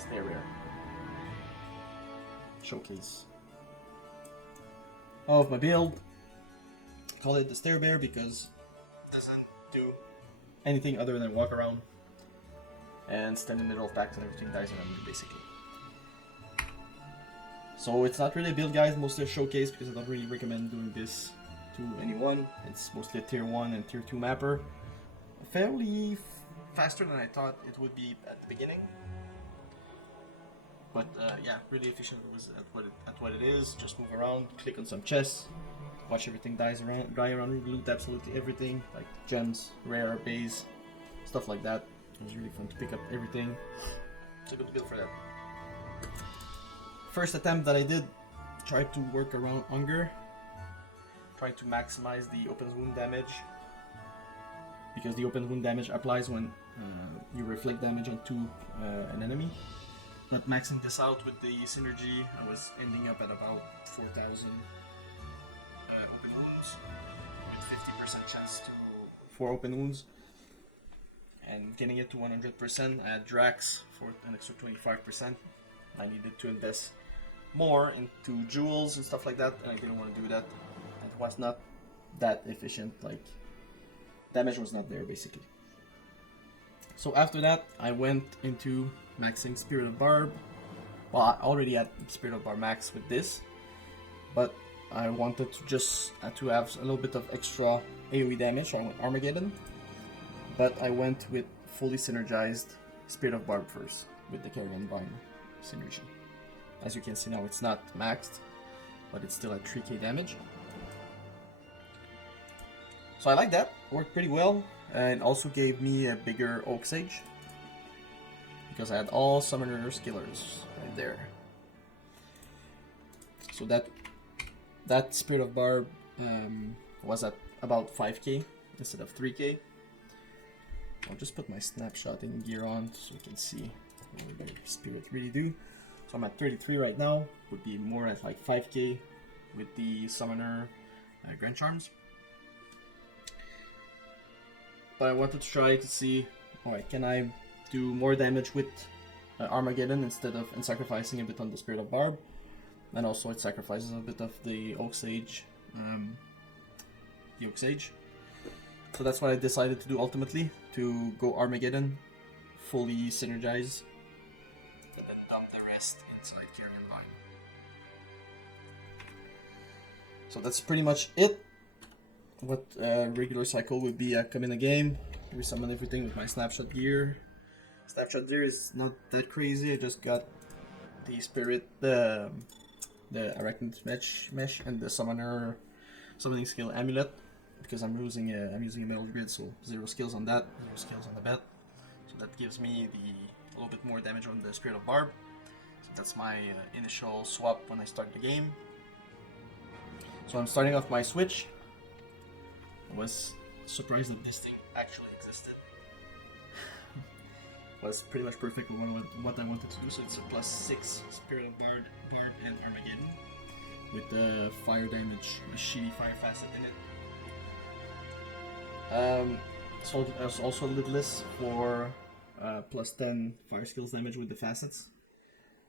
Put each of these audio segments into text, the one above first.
Stay rare. Showcase of my build. Call it the Stair Bear because it doesn't do anything other than walk around and stand in the middle of packs and everything dies around you basically. So it's not really a build, guys, mostly a showcase because I don't really recommend doing this to anyone. It's mostly a tier 1 and tier 2 mapper. Fairly faster than I thought it would be at the beginning. But yeah, really efficient at what it is. Just move around, click on some chests, watch everything die around you, loot absolutely everything, like gems, rare, base, stuff like that. It was really fun to pick up everything. It's a good build for that. First attempt that I did, tried to work around hunger, trying to maximize the open wound damage, because the open wound damage applies when you reflect damage onto an enemy. But maxing this out with the synergy, I was ending up at about 4,000 open wounds, with 50% chance to 4 open wounds, and getting it to 100%. I had Drax for an extra 25%. I needed to invest more into jewels and stuff like that, and I didn't want to do that. It was not that efficient, like damage was not there basically. So after that, I went into maxing Spirit of Barb. Well, I already had Spirit of Barb max with this, but I wanted to just to have a little bit of extra AoE damage. So I went Armageddon, but I went with fully synergized Spirit of Barb first with the Carrion Vine synergy. As you can see now, it's not maxed, but it's still at 3k damage. So I like that, worked pretty well, and also gave me a bigger Oak Sage, because I had all Summoner Skillers right there. So that Spirit of Barb was at about 5k instead of 3k. I'll just put my snapshotting gear on so you can see what the Spirit really do. So I'm at 33 right now, would be more at like 5k with the Summoner Grand Charms. But I wanted to try to see, alright, can I do more damage with Armageddon instead of sacrificing a bit on the Spirit of Barb, and also it sacrifices a bit of the Oak Sage, So that's what I decided to do ultimately, to go Armageddon, fully synergize, and then dump the rest inside Carrion Vine. So that's pretty much it. What regular cycle would be, I come in a game, resummon everything with my snapshot gear. Snapshot gear is not that crazy. I just got the spirit, the arachnid mesh, and the summoning skill amulet, because I'm using a metal grid, so 0 skills on that, 0 skills on the bet. So that gives me a little bit more damage on the Spirit of Barb. So that's my initial swap when I start the game. So I'm starting off my switch. I was surprised that this thing actually existed. Was pretty much perfect with what I wanted to do. So it's a +6 Spirit of Barb and Armageddon with the fire damage, a shitty fire facet in it. So there's also lidless for +10 fire skills damage with the facets.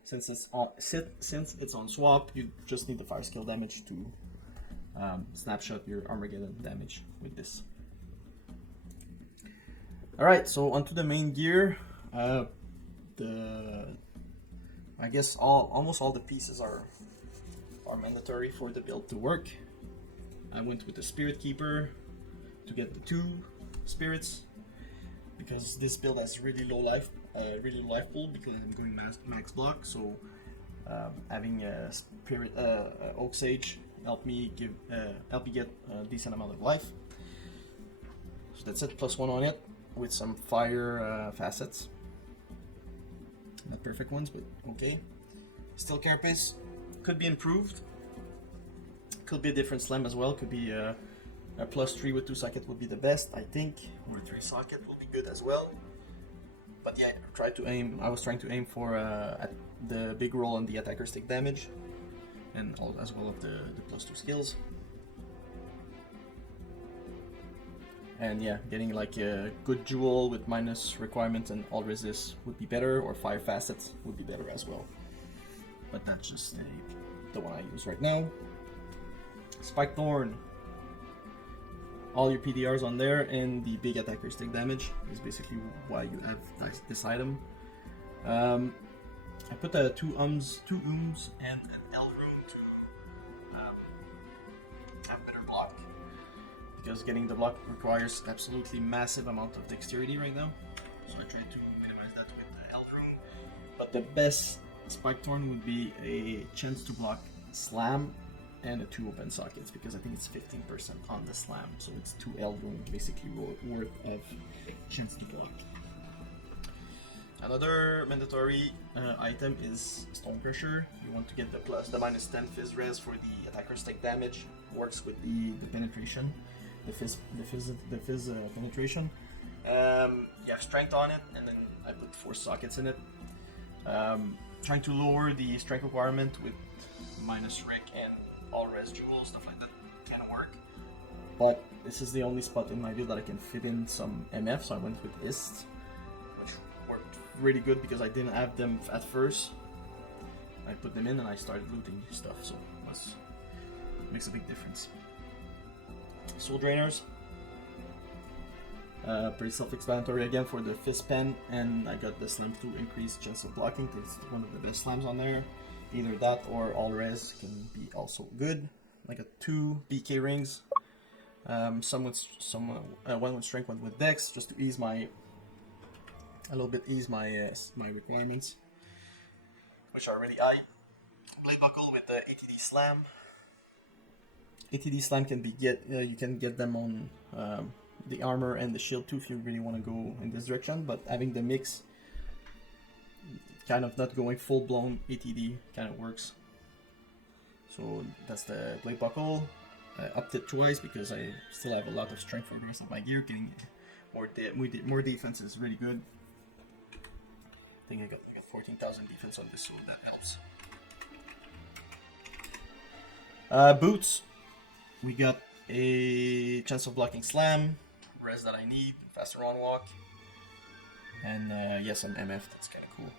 Since it's on swap, you just need the fire skill damage to snapshot your Armageddon damage with this. Alright, so onto the main gear. I guess almost all the pieces are mandatory for the build to work. I went with the Spirit Keeper to get the 2 spirits, because this build has really low life pool because I'm going max block. So having a Spirit Oak Sage help me get a decent amount of life. So that's it, +1 on it with some fire facets. Not perfect ones, but okay. Still carapace could be improved. Could be a different slam as well. Could be a +3 with 2 socket would be the best, I think, or 3 socket will be good as well. But yeah, I was trying to aim for the big roll on the attacker stick damage, and as well of the +2 skills. And yeah, getting like a good jewel with minus requirements and all resist would be better, or 5 facets would be better as well. But that's just the one I use right now. Spike Thorn. All your PDRs on there, and the big attacker stick damage is basically why you have this item. I put the two ums and an L room to have better block, because getting the block requires absolutely massive amount of dexterity right now. So I try to minimize that with the L room. But the best Spike Thorn would be a chance to block slam and a 2 open sockets, because I think it's 15% on the slam, so it's 2 L room basically worth of chance to block. Another mandatory item is Stone Crusher. You want to get the minus 10 fizz res for the attacker stick damage. Works with the penetration, the fizz penetration. You have strength on it, and then I put 4 sockets in it. Trying to lower the strength requirement with minus Rick and all res jewels, stuff like that can work. But this is the only spot in my build that I can fit in some MF, so I went with Ist, which worked really good because I didn't have them at first. I put them in and I started looting stuff, so it makes a big difference. Soul Drainers. Pretty self-explanatory again for the Fist Pen, and I got the Slam to increase chance of blocking. It's one of the best slams on there. Either that or all res can be also good. I got 2 BK rings. One with strength, one with dex, just to ease my my requirements, which are really high. Blade buckle with the ATD slam. ATD slam can be you can get them on the armor and the shield too if you really want to go in this direction, but having the mix, kind of not going full blown ATD, kind of works. So that's the blade buckle. I upped it twice because I still have a lot of strength for the rest of my gear. Getting more defense is really good. I think I got 14,000 defense on this, so that helps. Boots. We got a chance of blocking slam, res that I need, faster on walk, and yeah, some MF. That's kind of cool.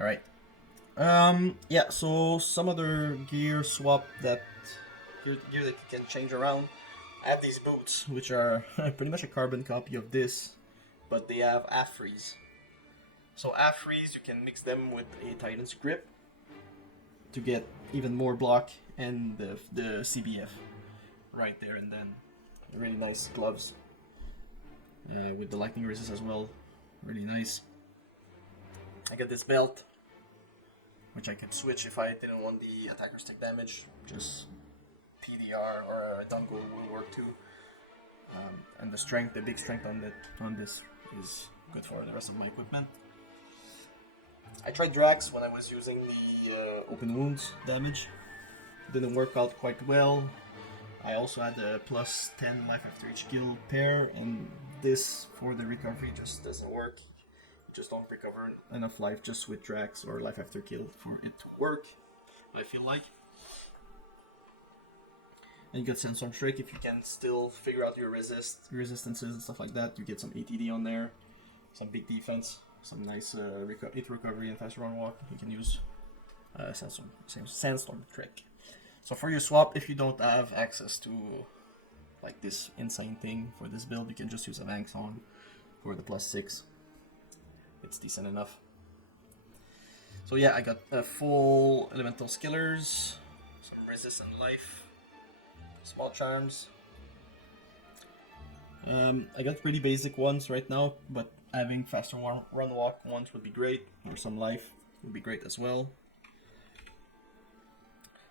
All right. Yeah. So some other gear swap gear that you can change around. I have these boots, which are pretty much a carbon copy of this, but they have half freeze. So half freeze, you can mix them with a Titan's grip to get even more block and the CBF right there, and then really nice gloves with the lightning resist as well. Really nice. I got this belt, which I could switch if I didn't want the attacker stick damage. Just PDR or Dungo will work too. And the big strength on this is good for the rest of my equipment. I tried Drax when I was using the open wounds damage. Didn't work out quite well. I also had a plus 10 life after each kill pair, and this for the recovery just doesn't work. You just don't recover enough life just with Drax or life after kill for it to work, I feel like. And you get Sandstorm Strike if you can still figure out your resistances and stuff like that. You get some ATD on there, some big defense, some nice hit recovery and faster run walk. You can use Sandstorm Trick. So for your swap, if you don't have access to like this insane thing for this build, you can just use a Vanxon for the plus 6. It's decent enough. So yeah, I got full elemental skillers, some resist and life, small charms. I got pretty basic ones right now, but having faster run walk ones would be great, or some life would be great as well.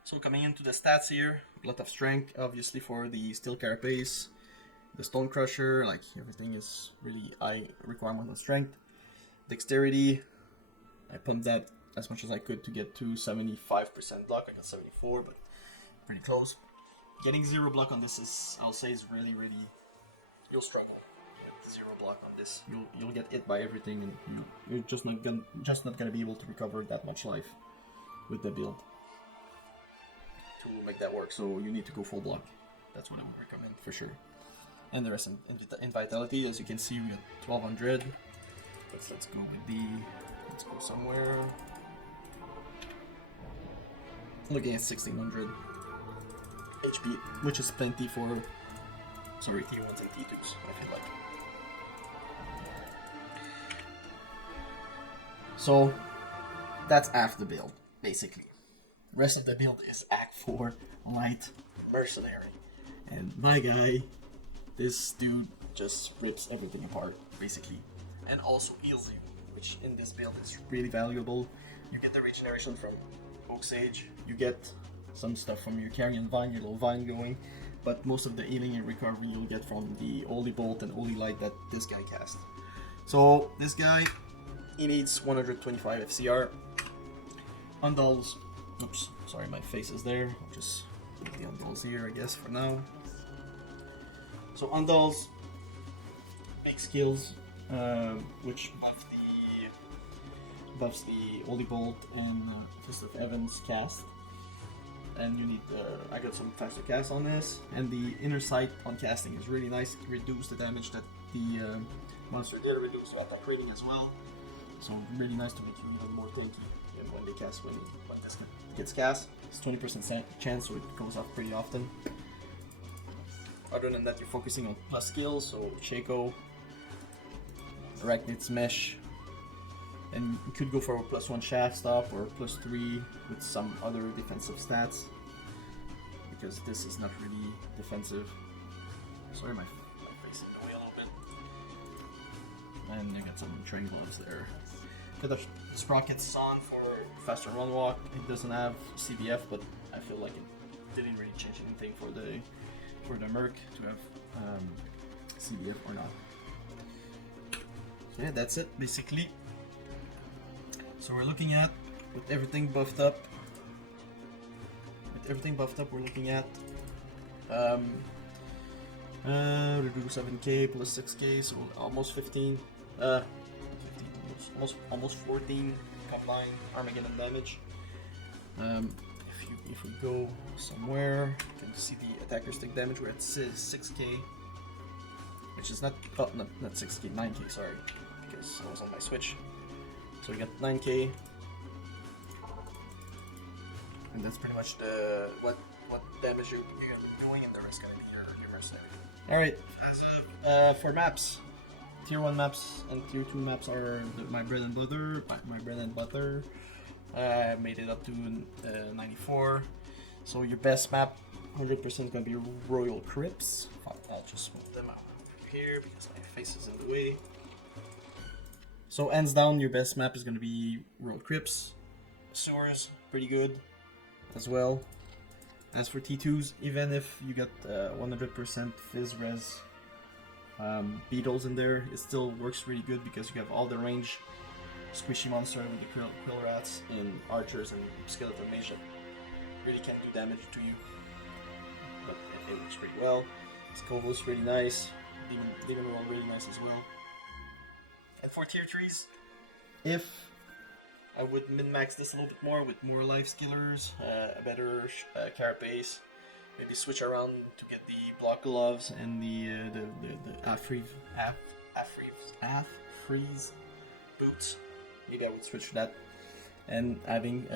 So coming into the stats here, a lot of strength obviously for the steel carapace, the stone crusher, like everything is really high requirement of strength. Dexterity, I pumped that as much as I could to get to 75% block. I got 74, but pretty close. Getting 0 block on this is, I'll say, is really, you'll struggle. Get 0 block on this. You'll get hit by everything, and you're just not gonna be able to recover that much life with the build. to make that work. So you need to go full block. That's what I would recommend for sure. And the rest in vitality, as you can see, we got 1200. But let's go with the. Let's go somewhere. Looking at 1600 HP, which is plenty for. Sorry, T1s and T2s. I feel like. So that's half the build, basically. The rest of the build is Act 4 Light Mercenary. And my guy, this dude just rips everything apart, basically. And also heals you, which in this build is really valuable. You get the regeneration from Oak Sage, you get some stuff from your Carrion Vine, your little vine going, but most of the healing and recovery you'll get from the Holy Bolt and Holy Light that this guy cast. So this guy, he needs 125 FCR. Undulls. Oops, sorry, my face is there. I'll just put the Undulls here, I guess, for now. So Undulls, big skills, which buffs the Holy Bolt and Fist of Heaven's cast. And you need, I got some faster cast on this. And the Inner Sight on casting is really nice. It reduces the damage that the monster did, reduce the attack rating as well. So really nice to make you even more tanky when they cast, when this gets cast. It's 20% chance, so it goes off pretty often. Other than that, you're focusing on plus skills, so Shaco, Arachnid's Mesh, and you could go for a +1 Shaft Stop or +3 with some other defensive stats, because this is not really defensive. Sorry, my face is in the way a little bit. And you got some train gloves there. Got the sprockets on for faster run walk. It doesn't have CBF, but I feel like it didn't really change anything for the Merc to have CBF or not. So yeah, that's it basically. So we're looking at, with everything buffed up, we're looking at reduce 7k plus 6k, so almost 15. Almost 14 combined Armageddon damage. If we go somewhere, you can see the attacker stick damage. We're at 6k, which is not 6k, 9k. Sorry, because I was on my Switch. So we got 9k, and that's pretty much the what damage you're gonna be doing, and the rest gonna be your mercenary. All right, as for maps. Tier 1 maps and Tier 2 maps are my bread and butter. Made it up to 94. So your best map, 100% gonna be Royal Crypts. I'll just move them out here because my face is in the way. So hands down, your best map is gonna be Royal Crypts. Sewers, pretty good as well. As for T2s, even if you get 100% Fizz Res beetles in there, it still works really good because you have all the range squishy monster with the quill rats and archers and skeleton mage that really can't do damage to you, but it works pretty well. Scovo's really nice, Demon Roll really nice as well. And for tier 3s, if I would min-max this a little bit more with more life skillers, a better carapace. Maybe switch around to get the block gloves and the freeze boots. Maybe I would switch to that. And having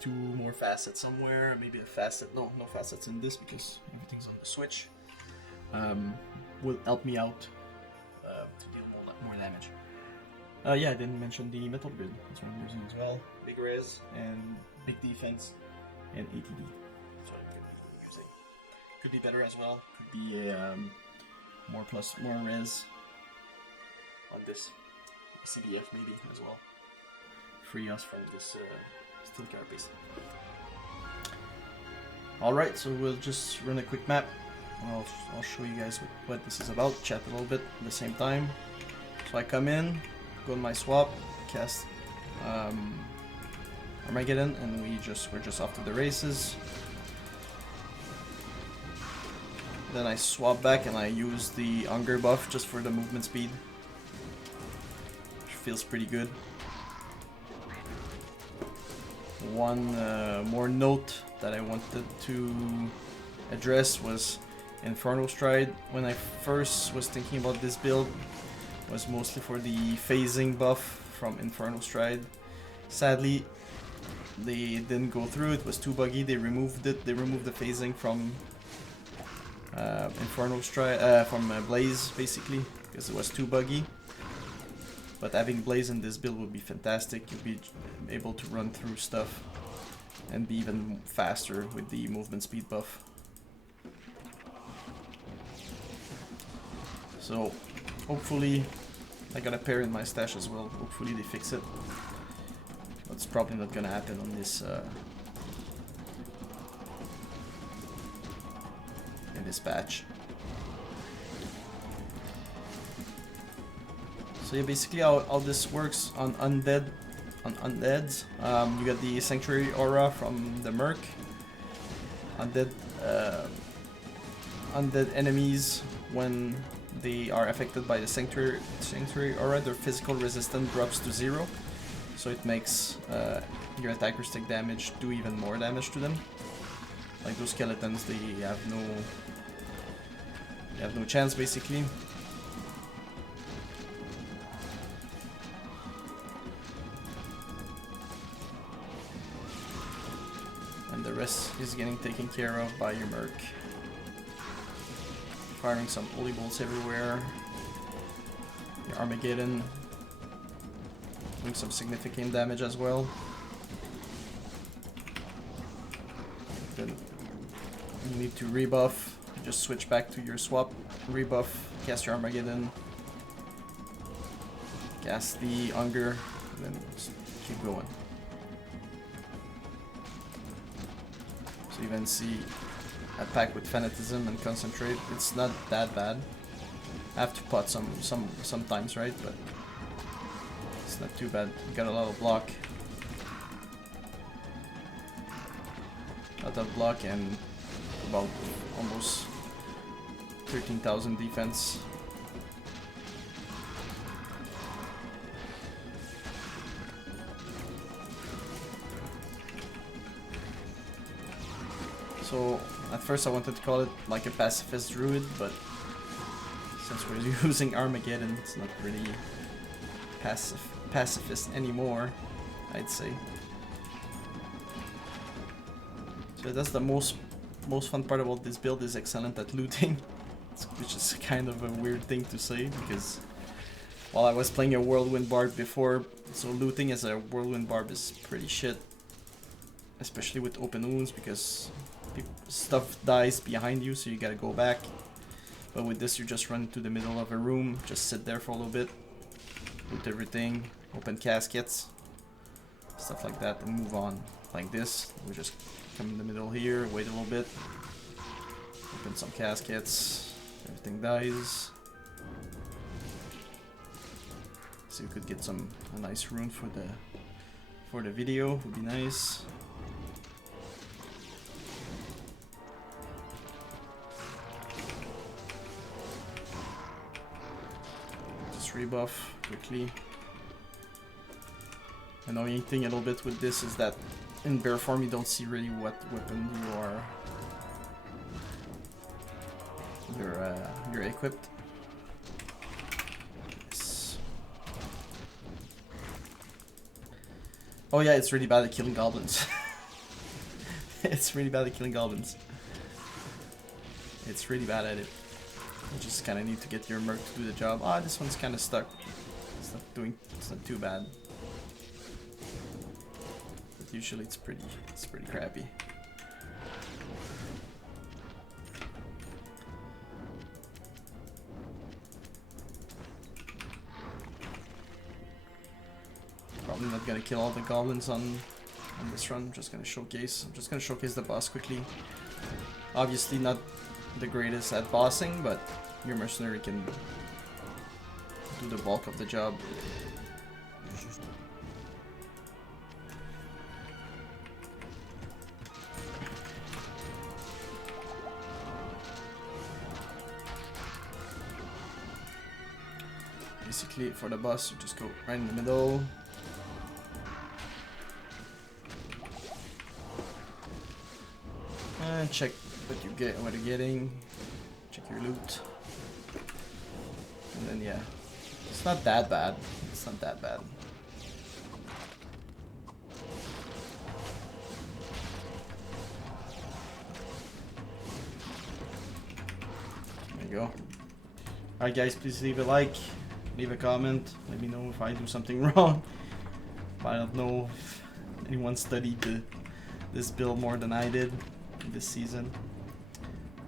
2 more facets somewhere, maybe a facet. No facets in this because everything's on the Switch. Will help me out to deal more damage. Yeah, I didn't mention the metal grid. That's what I'm using as well. Big res and big defense and ATD. That's what I'm using. Could be better as well. Could be more res on this CBF maybe as well. Free us from this steel carapace. Alright, so we'll just run a quick map. I'll show you guys what this is about. Chat a little bit at the same time. So I come in, go in my swap, cast Armageddon, and we're just off to the races. Then I swap back and I use the hunger buff just for the movement speed, which feels pretty good. One more note that I wanted to address was Inferno Stride. When I first was thinking about this build, it was mostly for the phasing buff from Inferno Stride. Sadly, they didn't go through. It was too buggy. They removed it. They removed the phasing from Inferno Stride, from Blaze, basically, because it was too buggy. But having Blaze in this build would be fantastic. You'd be able to run through stuff and be even faster with the movement speed buff. So, hopefully, I got a pair in my stash as well. Hopefully they fix it. That's probably not gonna happen on this in this patch. So yeah, basically how this works on undeads, you get the Sanctuary Aura from the Merc. Undead enemies, when they are affected by the Sanctuary Aura, their physical resistance drops to 0. So it makes your attackers take damage, do even more damage to them. Like those skeletons, they have no chance basically. And the rest is getting taken care of by your Merc. Firing some holy bolts everywhere. Your Armageddon doing some significant damage as well. Then you need to rebuff. Just switch back to your swap. Rebuff, cast your Armageddon, cast the Hunger, and then just keep going. So you then see attack with Fanatism and Concentrate. It's not that bad. I have to pot sometimes, right? But it's not too bad. You got a lot of block. Lot of block and about almost 13,000 defense. So at first I wanted to call it like a pacifist druid, but since we're using Armageddon, it's not really pacifist anymore, I'd say. So that's the most fun part about this build, is excellent at looting, which is kind of a weird thing to say because while I was playing a Whirlwind Barb before, so looting as a Whirlwind Barb is pretty shit, especially with open wounds because stuff dies behind you, so you gotta go back. But with this, you just run to the middle of a room, just sit there for a little bit, loot everything, open caskets, stuff like that, and move on. Like this, we just come in the middle here, wait a little bit, open some caskets, everything dies. So you could get a nice rune for the video, would be nice. Rebuff quickly. Annoying thing a little bit with this is that in bear form you don't see really what weapon you're equipped. Yes. Oh yeah, it's really bad at killing goblins. It's really bad at killing goblins. It's really bad at it. You just kind of need to get your Merc to do the job. Ah, this one's kind of stuck. It's not too bad. But usually it's pretty crappy. Probably not gonna kill all the goblins on this run. I'm just gonna showcase the boss quickly. Obviously not the greatest at bossing, but your mercenary can do the bulk of the job. Basically, for the boss, you just go right in the middle. And check what you're getting. Check your loot. And then yeah. It's not that bad. It's not that bad. There you go. Alright guys, please leave a like, leave a comment, let me know if I do something wrong. I don't know if anyone studied this build more than I did this season.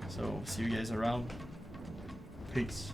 So see you guys around. Peace.